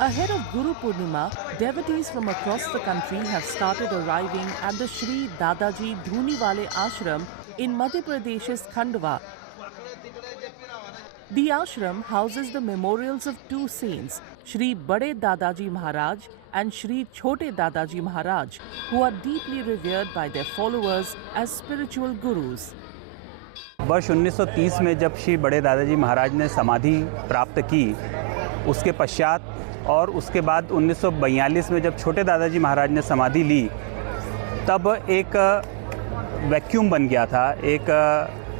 Ahead of Guru Purnima, devotees from across the country have started arriving at the Shri Dadaji Dhuniwale Ashram in Madhya Pradesh's Khandwa. The ashram houses the memorials of two saints, Shri Bade Dadaji Maharaj and Shri Chote Dadaji Maharaj, who are deeply revered by their followers as spiritual gurus. वर्ष 1930 में जब श्री बड़े दादाजी महाराज ने समाधि प्राप्त की, उसके पश्चात और उसके बाद 1942 में जब छोटे दादाजी महाराज ने समाधि ली, तब एक वैक्यूम बन गया था। एक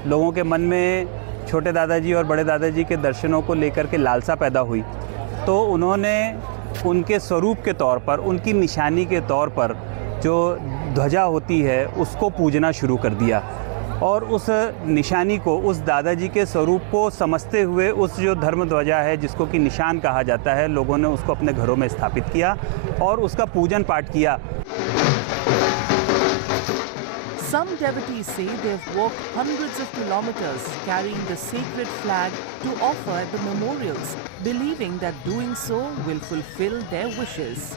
लोगों के मन में छोटे दादाजी और बड़े दादाजी के दर्शनों को लेकर के लालसा पैदा हुई, तो उन्होंने उनके स्वरूप के तौर पर, उनकी निशानी के तौर पर जो ध्वजा होती है उसको पूजना शुरू कर दिया और उस निशानी को, उस दादाजी के स्वरूप को समझते हुए उस जो धर्म ध्वजा है जिसको कि निशान कहा जाता है, लोगों ने उसको अपने घरों में स्थापित किया और उसका पूजन पाठ किया। Some devotees say they've walked hundreds of kilometers carrying the sacred flag to offer at the memorials, believing that doing so will fulfill their wishes.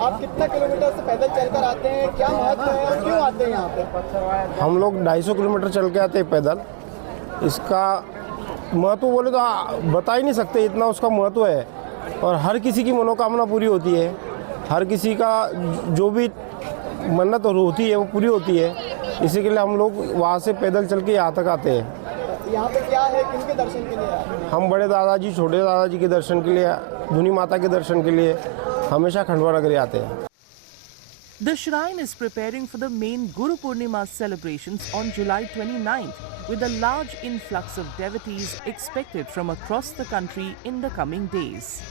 आप कितना किलोमीटर से पैदल चलकर आते हैं, क्या महत्व है और क्यों आते हैं यहाँ पे? हम लोग 250 किलोमीटर चल के आते हैं पैदल। इसका महत्व बोले तो बता ही नहीं सकते, इतना उसका महत्व है और हर किसी की मनोकामना पूरी होती है। हर किसी का जो भी मन्नत होती है वो पूरी होती है। इसी के लिए हम लोग वहाँ से पैदल चल के यहाँ तक आते हैं। यहाँ पे क्या है, किनके दर्शन के लिए? हम बड़े दादाजी, छोटे दादाजी के दर्शन के लिए, धुनी माता के दर्शन के लिए हमेशा खंडवा नगरी आते हैं। The shrine is preparing for the main Guru Purnima celebrations on July 29th, with a large influx of devotees expected from across the country in the coming days.